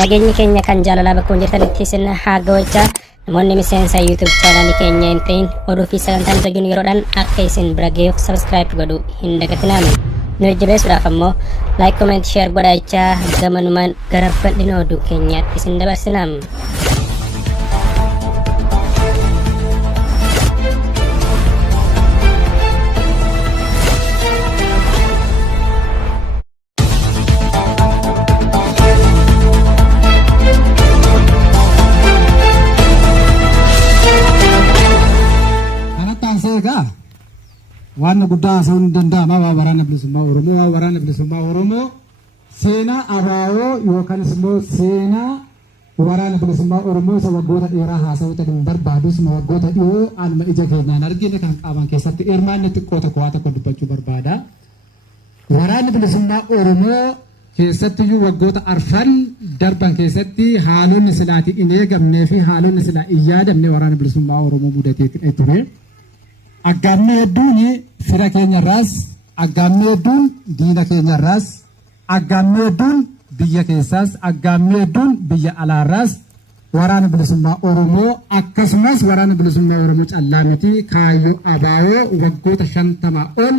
Nageenyi keenya kan jaalalaa bakka hojjetanitti sirna haa ga'uucha namoonni miseensa YouTube chaanalii keenya hin ta'in oduu fi sagantaan irra jiru yeroodhaan akka isin bira ga'uuf subscribe godhu hin dagatinaa. Nu jabeessuudhaaf ammoo like, comment, share godhachaa gamanumaan gara bal'ina oduu keenyaatti isin dabarsinaa. Waan guddaa haasa'uun hin danda'ama. Waraana bilisummaa Oromoo seenaa abaaboo yookaan immoo seenaa waraana bilisummaa Oromoo isa waggoota dheeraa haasa'uu hin barbaadus waggoota dhiyoo anuma ija keenyaan argine kan qaban keessatti hirmaanni xiqqoo tokko waa tokko dubbachuu barbaada. Waraanni bilisummaa Oromoo keessattiyyuu waggoota arfan darban keessatti haalonni silaati hin eegamnee fi haalonni silaa hin yaadamne waraana bilisummaa Oromoo mudatee ture. Aggaamni hedduun fira keenyarraas, aggaamni hedduun diina keenyarraas, aggaamni hedduun biyya keessaas, aggaamni hedduun biyya alaarraas waraana bilisummaa Oromoo akkasumas waraana bilisummaa Oromoo callaa miti kaayyoo abaaboo waggoota 50 ol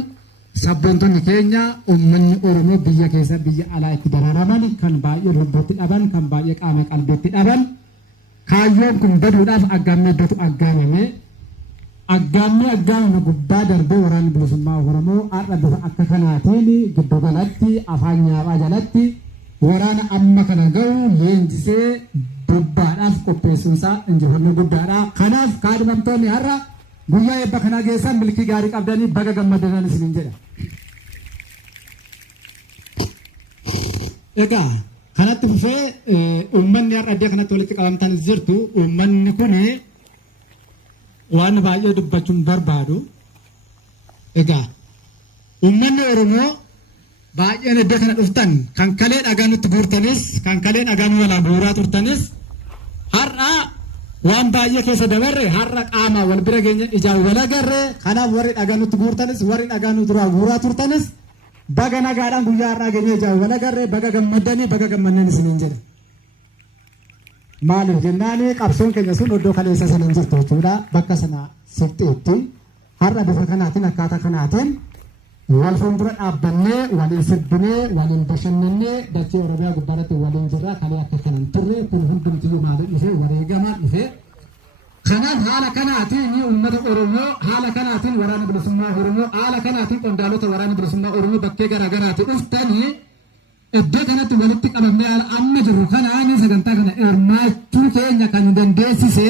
sabboontonni keenya uummanni Oromoo biyya keessa biyya alaa itti dararaman kan baay'ee lubbuutti dhaban, kan baay'ee qaama qalbiitti dhaban kaayyoon kun baduudhaaf aggaamni hedduutu aggaamame. Aggaamni gubbaa darbee waraanni bilisummaa Oromoo har'a bifa akka kanaatiin giddu galatti afaan nyaaphaa jalatti waraana amma kana ga'u leenjisee bobbaadhaaf qopheessuunsaa injifannoo guddaadha. Kanaaf kaadhimamtoonni har'a guyyaa eebba kanaa geessan milkii gaarii qabdanii baga gammaddan isiniin jedha. Egaa kanatti fufee uummanni har'a iddoo kanatti walitti qabamtan jirtu uummanni kuni waan baay'ee dubbachuun barbaadu. Egaa uummanni Oromoo baay'een iddoo kana dhuftan kan kalee dhagaa nutti guurtanis kan kalee dhagaa nu walaa buuraa turtanis har'a waan baay'ee keessa dabarre har'a qaama wal bira geenya ijaan wal agarre. Kanaaf warri dhagaa nutti guurtanis warri dhagaa nu duraa buuraa turtanis baga nagaadhaan guyyaa har'aa geenya ijaan wal agarre baga gammaddanii baga gammanneen isiniin jedha. Maaliif jennaan qabsoon keenya sun iddoo kaleessa sana hin jirtu jechuudha. Bakka sana sirteetti har'a bifa kanaatiin akkaataa kanaatiin wal fuuldura dhaabbannee waliin sirbinee waliin bashannannee dachee Oromiyaa gubbaatti waliin jirra. Kalee akka kanan turre kun hundumtiyyuu maaliif dhufee wareegamaa dhufee. Kanaaf haala kanaatiin uummata Oromoo haala kanaatiin waraana bilisummaa Oromoo haala kanaatiin qondaalota waraana bilisummaa Oromoo bakkee garaagaraatti dhuftanii iddoo kanatti walitti qabamee amma jirru kanaan sagantaa kana hirmaachuu keenya kan dandeessise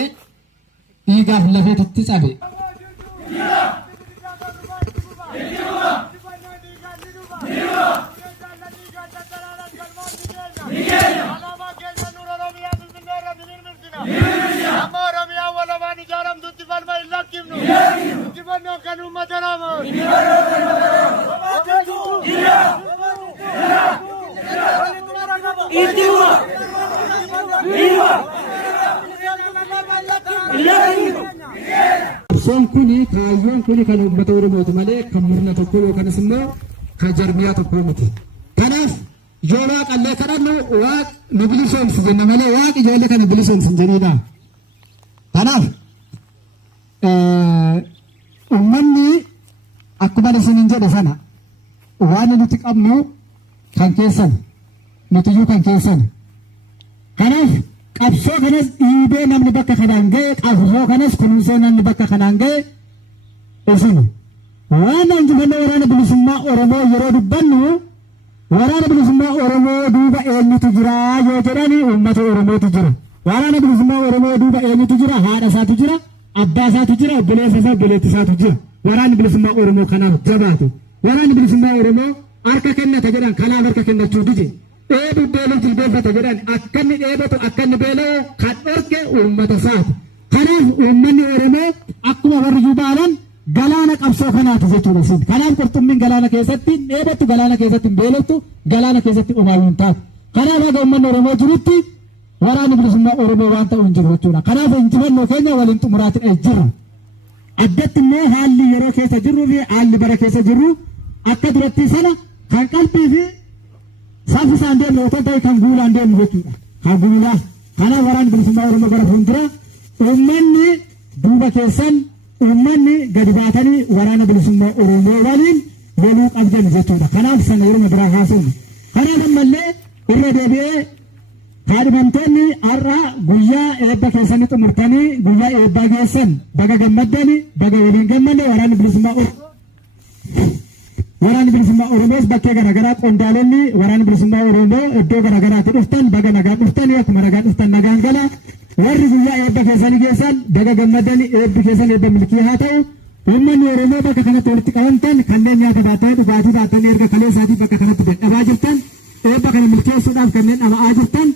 dhiigaaf lafeetitti cabe. Qabsoon kuni kaayyoon kuni kan uummata Oromooti malee kan murna tokko yookanis immoo kan jarmiyaa tokko miti. Kanaaf yoo waaqallee kadhannu waaq nu bilisoomsi jenna malee waaq ijoollee kana bilisoomsi hin jedhina. Kanaaf uummanni akkuma isiniin jedhe sana waan nuti qabnu kan keessan nutiyyuu kan keessan. Kanaaf qabsoo kanas dhiibee namni bakka kanaan ga'e qabsoo kanas kunuunsee namni bakka kanaan ga'e isin waan injifannoo waraana bilisummaa Oromoo yeroo dubbannu waraana bilisummaa Oromoo duuba eenyutu jira yoo jedhani uummata Oromootu jira. Waraana bilisummaa Oromoo duuba eenyutu jira? Haadha isaatu jira, abbaa isaatu jira, obboleessa isaa, obboleettii isaatu jira. Waraanni bilisummaa Oromoo kanaaf jabaatu. Waraanni bilisummaa Oromoo harka kennata jedhan kanaaf harka kennachuu dide. Dheebuu beeluu jilbeeffata jedhan akka inni dheebatu akka inni beela'u kan dhorke uummata isaati. Kanaaf uummanni Oromoo akkuma warri jubaalan galaana qabsoo kanaati jechuudha isin. Kanaaf qurxummiin galaana keessatti dheebatu galaana keessatti beeloftu galaana keessatti uumamuu taatu. Kanaaf akka uummanni Oromoo jirutti waraanni bilisummaa Oromoo waan ta'u hin jiru jechuudha. Kanaaf injifannoo keenya waliin xumuraatii jirra. Addatti immoo haalli yeroo keessa jirruu fi haalli bara keessa jirru akka duratti sana kan qalbii fi saffisaan deemnu otoo ta'e kan guulaan deemnu jechuudha. hagumila kana waraan bilisummaa Oromoo gara fuuldura uummanni duuba keessan uummanni gadi baatanii waraana bilisummaa Oromoo waliin loluu qabdan jechuudha. Kanaaf sana yeroo biraa haasofne. Kanaaf ammallee irra deebi'ee kaadhimamtoonni har'a guyyaa eebba keessanii xumurtanii guyyaa eebbaa geessan baga gammaddanii baga waliin gammanne waraanni bilisummaa Oromoos bakkee garaagaraa qondaalonni waraanni bilisummaa Oromoo iddoo garaagaraatti dhuftan baga nagaan dhuftanii akkuma nagaan dhuftan nagaan gala warri guyyaa eebba keessanii geessan baga gammaddanii eebbi keessan eebba milkii haa ta'u. Uummanni Oromoo bakka kanatti walitti qabamtan kanneen nyaata baatanii dhugaatii baatanii erga kaleessaatii bakka kanatti dadhabaa jirtan eebba kana milkeessuudhaaf kanneen dhama'aa jirtan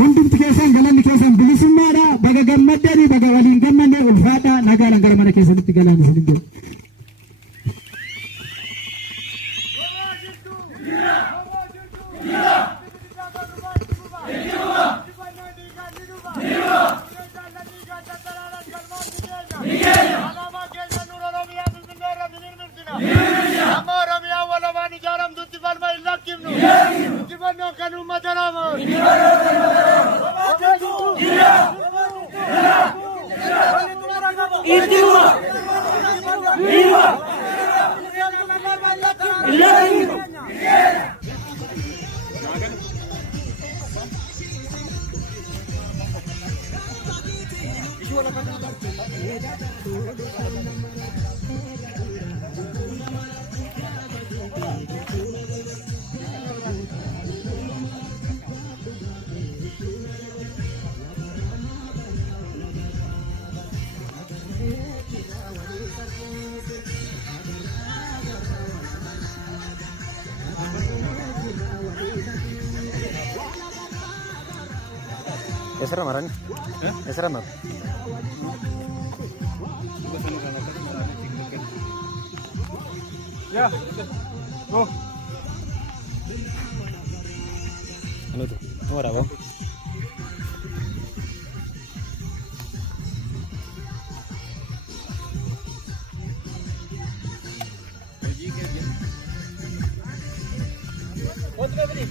hundumti keessan galanni keessan bilisummaadha baga gammaddanii baga waliin gammanne ulfaadha nagaadhaan gara mana keessanitti galaan isin jiru. Esra maran? Esra mar. Ya. Go. Ano tu? Ano raw? Otra vez.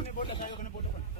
Ini bola saya kena bola kan.